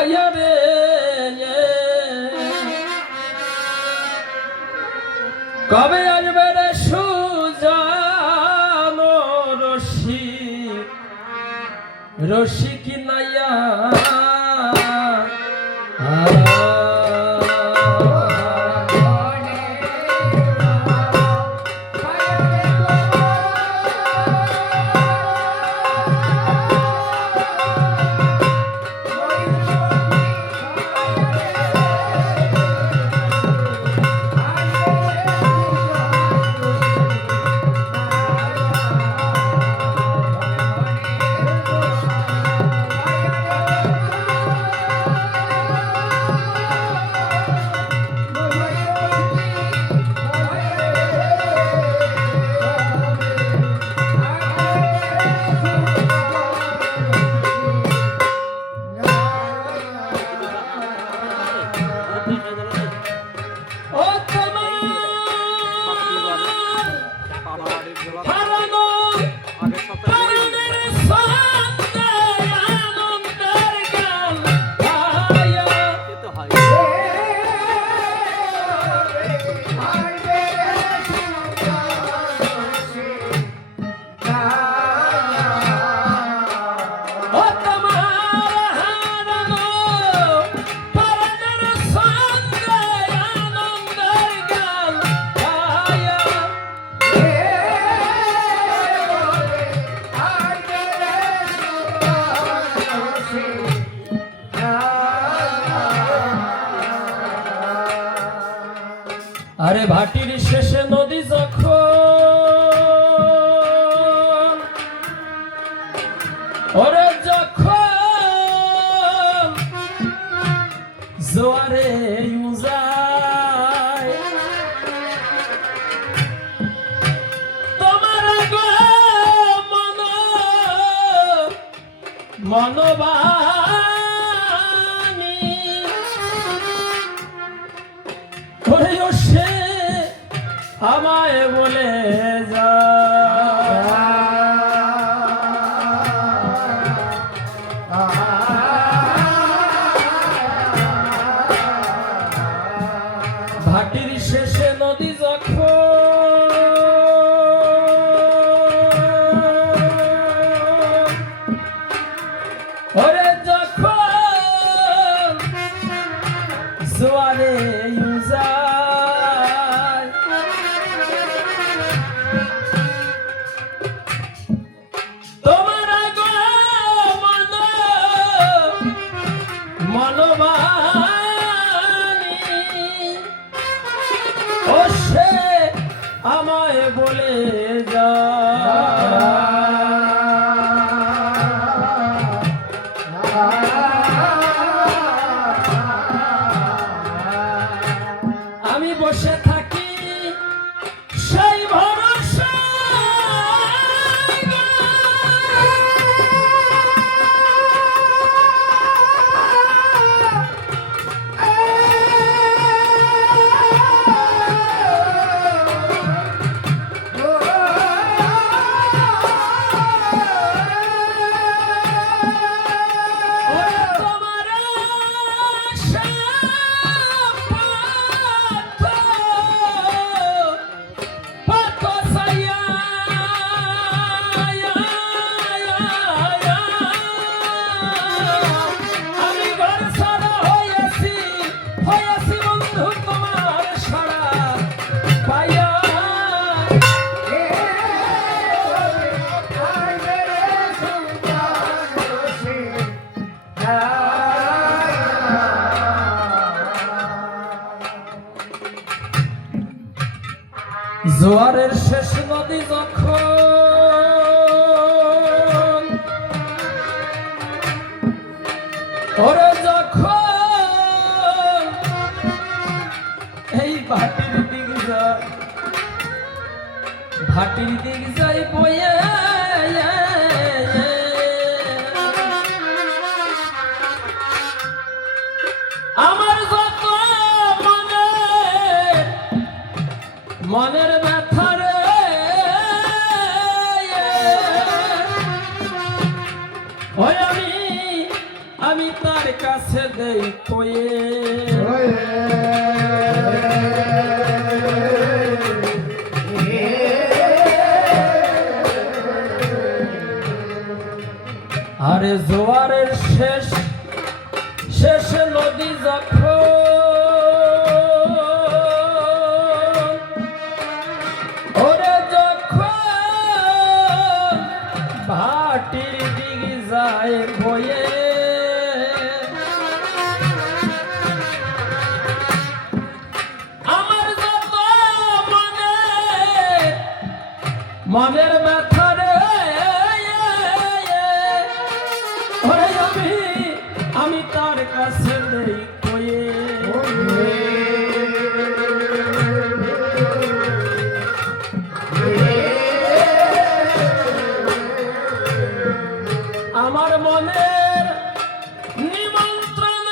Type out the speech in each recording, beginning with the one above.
রে কবে আসবে রে সুজানো রশি রশি কি নাইয়া আরে ভাটির শেষে নদী যখন ওরে যখন জোয়ারে যায় তোমার গো মনবাণী ওরে সে আমায় বলে যা ভাটির শেষে নদী যখন ওরে যখন জোয়ারে আমায় বলে যা আমি বসে থাকি সেই ভরসা জোয়ারের শেষ নদী যখন ওরে যখন এই ভাটির দিক যাই বয়ে আমার যত মনের ব্যথা রে ওই আমি আমি তার কাছে দেই কয়ে আরে জোয়ারের শেষে নদী যখন ওরে যখন ভাটির দিকে যায় বয়ে আমার যত মনের ব্যথা রে আমি তার কাছে নেই কয়ে আমার মনের নিমন্ত্রণ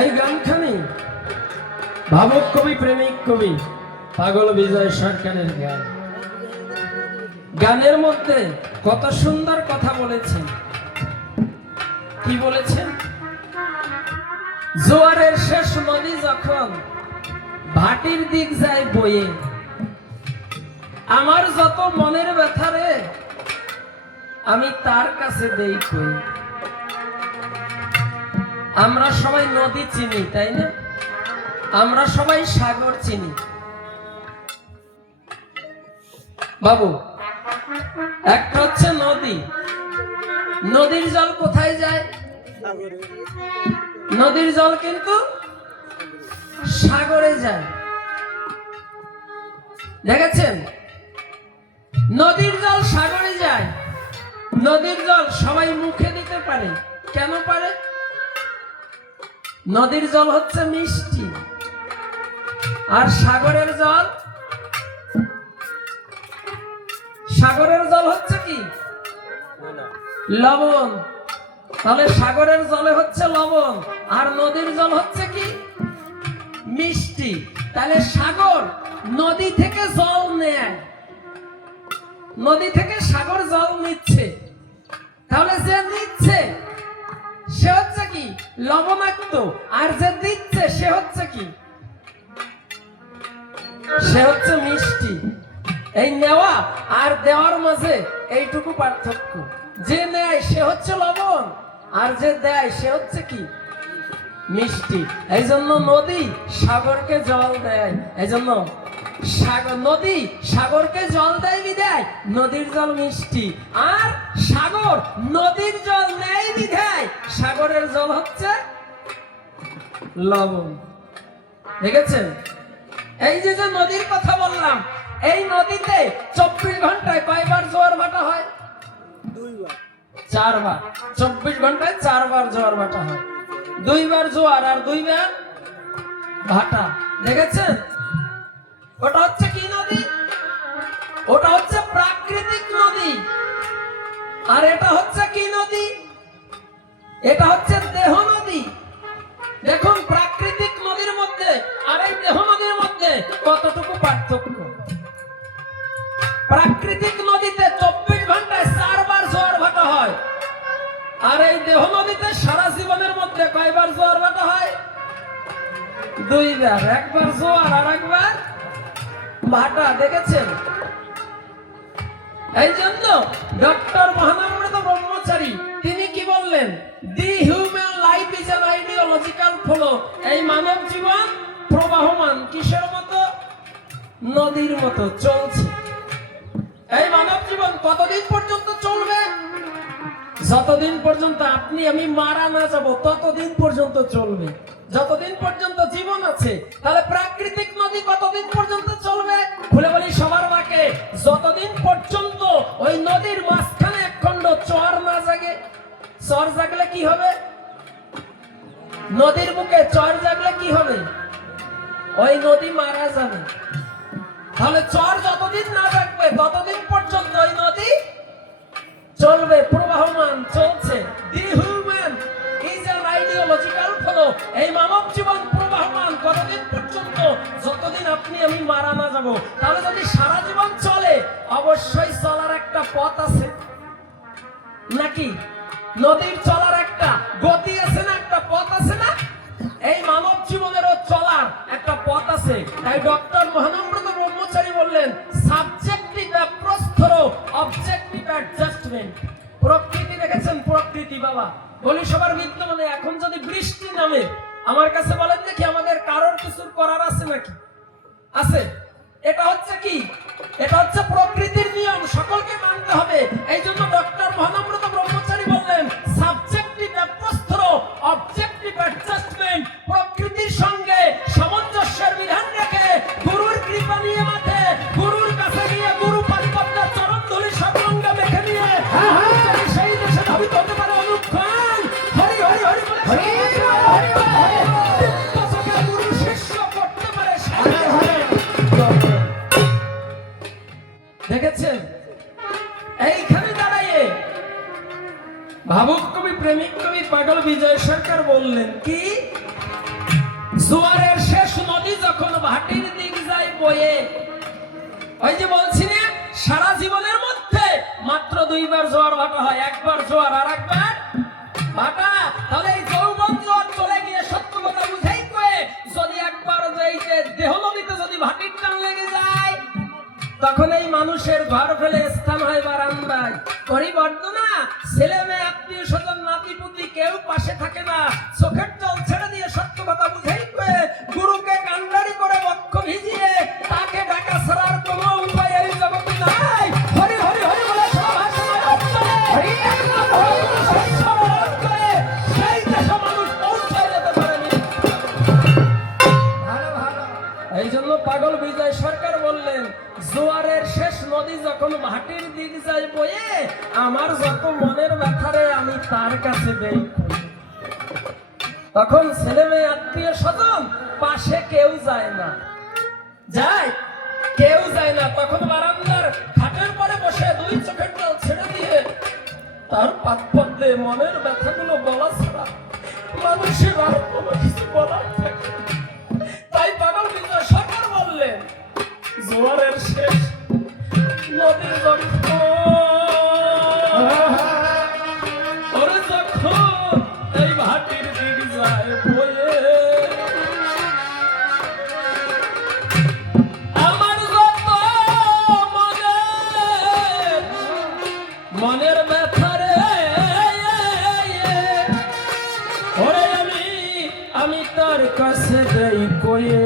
এই গানখানি ভাবুক কবি প্রেমিক কবি পাগল বিজয় সরকারের গান। গানের মধ্যে কত সুন্দর কথা বলেছেন। কি বলেছেন? জোয়ারের শেষ নদী যখন ভাটির দিক যায় বয়ে আমার যত মনের ব্যথা রে আমি তার কাছে দেই কই। আমরা সবাই নদী চিনি, তাই না? আমরা সবাই সাগর চিনি। বাবু, একটা হচ্ছে নদী। নদীর জল কোথায় যায়? নদীর জল কিন্তু সাগরে যায়। দেখেছেন? নদীর জল সাগরে যায়। নদীর জল সবাই মুখে দিতে পারে। কেন পারে? নদীর জল হচ্ছে মিষ্টি, আর সাগরের জল হচ্ছে কি? লবণ। তাহলে সাগরের জলে হচ্ছে লবণ, আর নদীর জল হচ্ছে কি? মিষ্টি। তাহলে সাগর নদী থেকে জল নেয়, নদী থেকে সাগর জল নিচ্ছে। তাহলে যে নিচ্ছে সে হচ্ছে কি? লবণাক্ত। আর যে দিচ্ছে সে হচ্ছে কি? সে হচ্ছে মিষ্টি। এই নেওয়া আর দেওয়ার মাঝে এইটুকু পার্থক্য। যে নেয় সে হচ্ছে লবণ, আর যে দেয় সে হচ্ছে কি? মিষ্টি। এই জন্য নদী সাগরকে জল দেয়। এই জন্য নদী সাগরকে জল দেয় বিধায় নদীর জল মিষ্টি, আর সাগর নদীর জল নেয় বিধায় সাগরের জল হচ্ছে লবণ। দেখেছেন? এই যে নদীর কথা বললাম, এই নদীতে 24 ঘন্টায় কয়বার জোয়ার ভাটা হয়? 4 বার। 24 ঘন্টায় 4 বার জোয়ার ভাটা হয়। 2 বার জোয়ার আর 2 বার ভাটা। দেখেছেন? ওটা হচ্ছে কি নদী? ওটা হচ্ছে প্রাকৃতিক নদী। আর এটা হচ্ছে কি নদী? এটা হচ্ছে দেহ নদী। দেখুন, প্রাকৃতিক নদীর মধ্যে আর এই দেহ নদীর মধ্যে কতটুকু পার্থক্য। প্রাকৃতিক নদীতে 24 ঘন্টায় 4 বার জোয়ার ভাটা হয়, আর এই দেহ নদীতে সারা জীবনের মধ্যে কয়বার জোয়ার ভাটা হয়? 2 বার। একবার জোয়ার আর একবার ভাটা। দেখেছেন? এই জন্য ডক্টর মহানন্দ ব্রহ্মচারী তিনি কি বললেন? দি human life is an ideological এই মানব জীবন প্রবাহমান কিসের মতো? নদীর মতো চলছে। এই মানব জীবন কতদিন পর্যন্ত চলবে? যতদিন পর্যন্ত আপনি আমি মারা না যাব ততদিন পর্যন্ত চলবে, যতদিন পর্যন্ত জীবন আছে। তাহলে প্রাকৃতিক নদী কতদিন পর্যন্ত চলবে? খুলে বলি সবার বাকে, যতদিন পর্যন্ত ওই নদীর মাঝখানে একখণ্ড চর না জাগে। চর জাগলে কি হবে? নদীর বুকে চর জাগলে কি হবে? ওই নদী মারা যাবে। তাহলে চর যতদিন না জাগবে ততদিন পর্যন্ত ওই নদী চলবে, প্রবাহমান চলছে। দি human is an ideological flow. এই মানব জীবন প্রবাহমান কতদিন পর্যন্ত? যতদিন আপনি আমি মারা না যাব। তাহলে যদি সারা জীবন চলে, অবশ্যই চলার একটা পথ আছে নাকি? নদীর চলার একটা গতি আছে না, একটা পথ আছে না? এই মানব জীবনেরও চলার একটা পথ আছে। তাই ডক্টর মহানম্রত ব্রহ্মচারী বললেন, subjective approach through objective adjustment. প্রকৃতি দেখেছেন? প্রকৃতি বাবা বলি সবার বিদ্যমানে। এখন যদি বৃষ্টি নামে, আমার কাছে বলেন দেখি আমাদের কারোর কিছু করার আছে নাকি? আছে? এটা হচ্ছে কি? এটা হচ্ছে প্রকৃতির নিয়ম, সকলকে মানতে হবে। এই জন্য ডক্টর মহানম্রত ব্রহ্মচারী বললেন, subjective approach through objective adjustment. প্রকৃতির সঙ্গে সামঞ্জস্যের বিধান রেখে গুরুর কৃপা নিয়ে মাঠে, গুরুর কাছে গিয়ে গুরু পাদপদ্মের চরণ ধুলি সর্বাঙ্গে মেখে নিয়ে সেই দেশে ধাবিত হতে পারে অনুক্ষণ। হরি হরি হরি বলে গুরু শিষ্য করতে পারে। দেখেছেন? এইখানে দাঁড়িয়ে ভাবুক কবি, প্রেমিক কবি পাগল বিজয় সরকার বললেন কি, জোয়ারের শেষ নদী যখন ভাটির দিক যায় বয়ে। ওই যে বলছি না, সারা জীবনের মধ্যে মাত্র দুইবার জোয়ার ভাটা হয়, একবার জোয়ার আর একবার ভাটা। তাহলে এই যৌবন জোয়ার চলে গিয়ে সত্য কথা বুঝেই কয়ে যদি একবার এই যে দেহ নদীতে যদি ভাটির টান লেগে যায়, তখন এই মানুষের ঘর ফেলে স্থান হয় বারান্দায়। পরিবর্তনা, ছেলে মেয়ে আত্মীয় স্বজন নাতিপুতি কেউ পাশে থাকে না। চোখের জল ছেড়ে দিয়ে সত্য কথা বুঝেই কয়ে গুরুকে কান্ডারি করে বক্ষ ভিজিয়ে তাকে ডাকা ছাড়ার কোনো উপায় এই জগতে নাই। হরি হরি হরি বলে সেই দেশে মানুষ পৌঁছায় যেতে পারেনি। এই জন্য পাগল বিজয় সরকার বললেন, জোয়ারের শেষ নদী যখন ভাটির দিক যায় বয়ে, আমার যত মনের ব্যথারে আমি তার কাছে দেই। তখন ছেলে মেয়ে আত্মীয় স্বজন পাশে কেউ যায় না, যায় কেউ যায় না। তখন বারান্দার খাটের পরে বসে দুই চোখের জল ছেড়ে দিয়ে তার পাদপদ্মে মনের ব্যথাগুলো বলা ছাড়া মানুষের আর কোনো কিছু বলার থাকে। তাই পাগল বিজয় সরকার বললেন, জোয়ারের শেষ নদীর যখন এই ভাটির দিক যায় বয়ে, আমার যত মনের ব্যথারে ওরে আমি তার কাছে দেই কয়ে।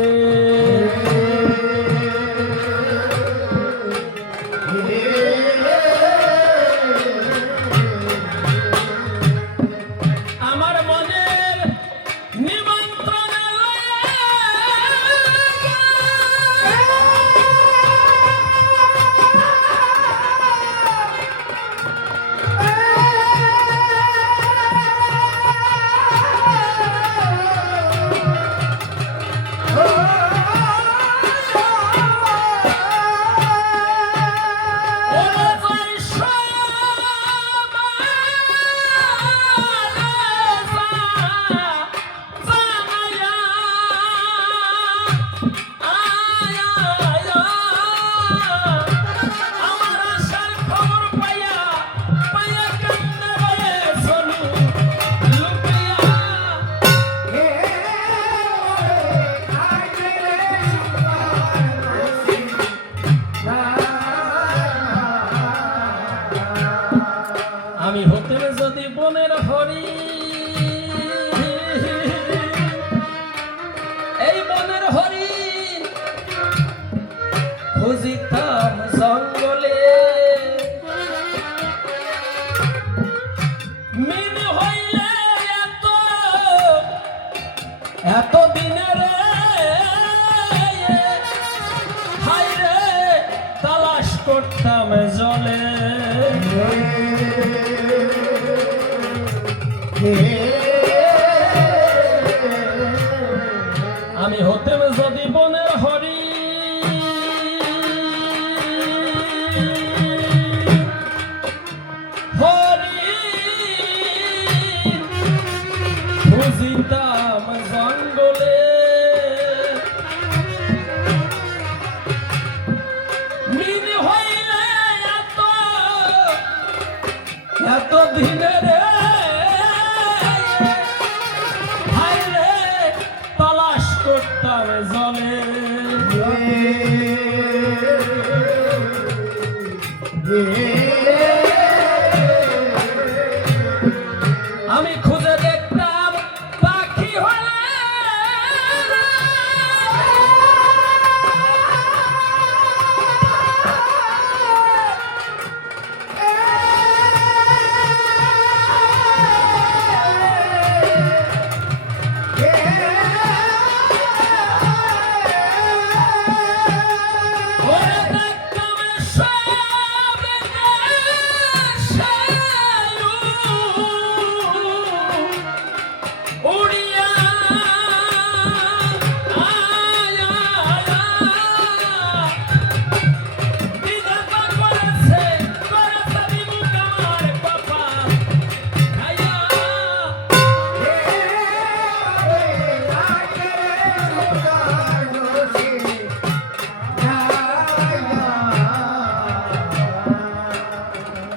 Oh এত দিনের হাই রে তালাশ করতাম জলে আমি হতেম যদি বনের হরি বুঝিতাম জঙ্গলে মিন হইলে এত দিনের হাইরে তালাশ করতাম জলে আমি খুঁজে দেখতাম পাখি হলে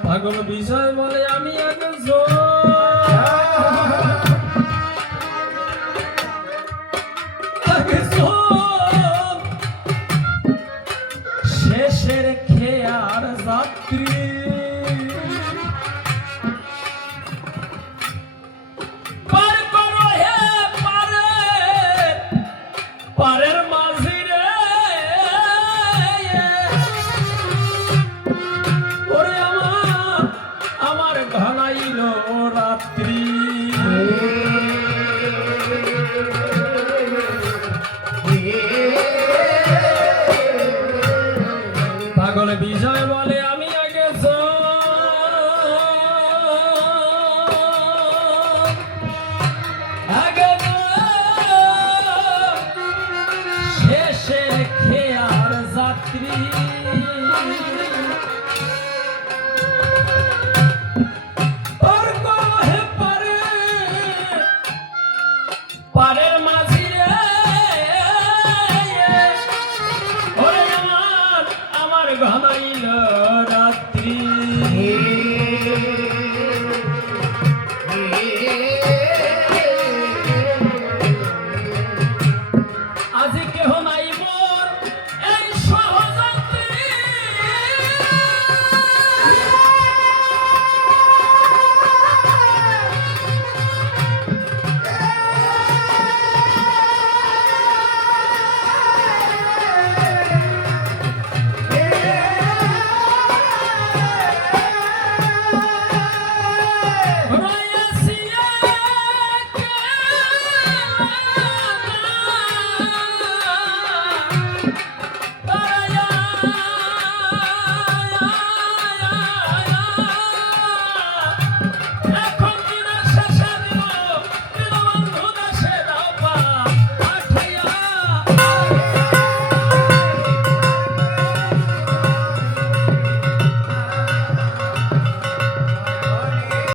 পাগল বিষয় বলে আমি শেষের খেয়ার যাত্রী পার করো হে পারের মাঝি রে ওরে আমার ঘনাইল রাত্রি পাগল বিজয় বলে আমি আগে শেষের খেয়ার যাত্রী পারে